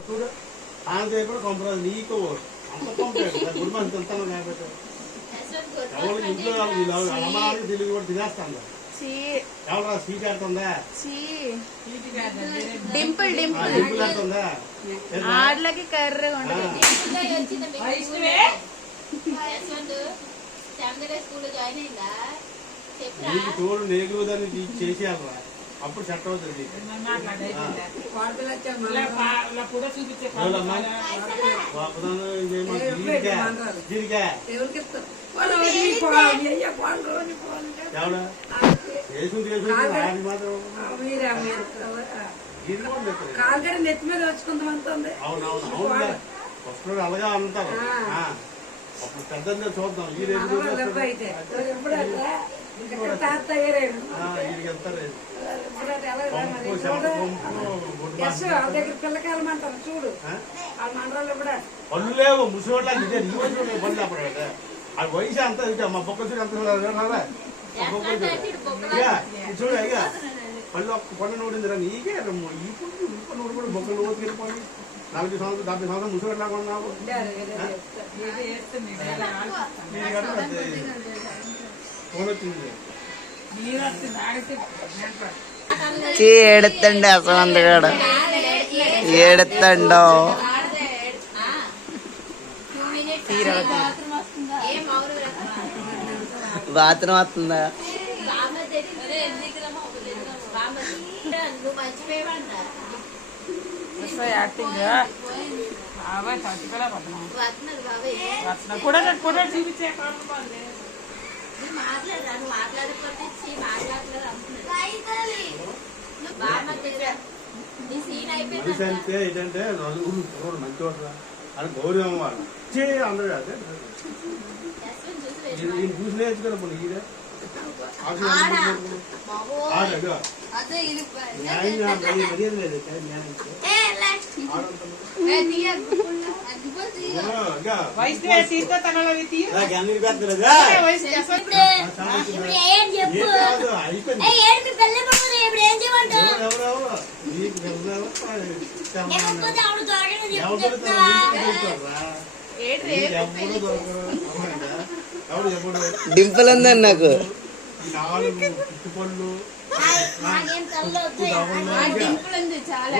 చూడు ఆమె కూడా కొంపరాదు నీకు అంత పంపాడు గుడి మంది తింటాను లేకపోతే ఎవరు ఇంట్లో అమ్మాయి తెలుగు కూడా తినేస్తాను ఎవరా సీట్ ఆడుతుందా డింపుల్ డింపుల్ డింపుల్ ఆడుతుందా ఆడలకి కర్రీ నీకు తోడు నేగు దాన్ని చేసేయాలరా అప్పుడు సెట్ అవుతుంది నెత్తి మీద వచ్చుకుందామంటుంది. అవునవును వస్తున్నాడు అలాగా అంటారు అప్పుడు పెద్ద చూద్దాం ఈ దగ్గర పిల్లకాయలు అంటారు చూడు ఆ మండలంలో కూడా పళ్ళు లేవు ముసలిలా ఇదే నీ వయసు పళ్ళు లేపడ ఆ వయసు అంతా మా బొక్క చూడు అంత చూడు అయ్యా పళ్ళు పళ్ళు నూడిందిరా నీకే ఈ పుట్టు నూరు కూడా బొక్కలు లోతుకి వెళ్ళిపోయి 40 సంవత్సరాలు 50 సంవత్సరాలు ముసలిలాగా ఉన్నావు ఫోన్ వచ్చింది ఏడుతండి అసలు ఏడుతండో బాత్రూమ్ వస్తుందా యాక్టింగ్ కూడా చూపించే ఏంటంటే నలుగురు మంచి అని గౌరవం వాళ్ళు అందరూ అదే చూసి నేర్చుకున్నప్పుడు ఈడే డింపుల్ ఉందండి నాకు పళ్ళు చాలా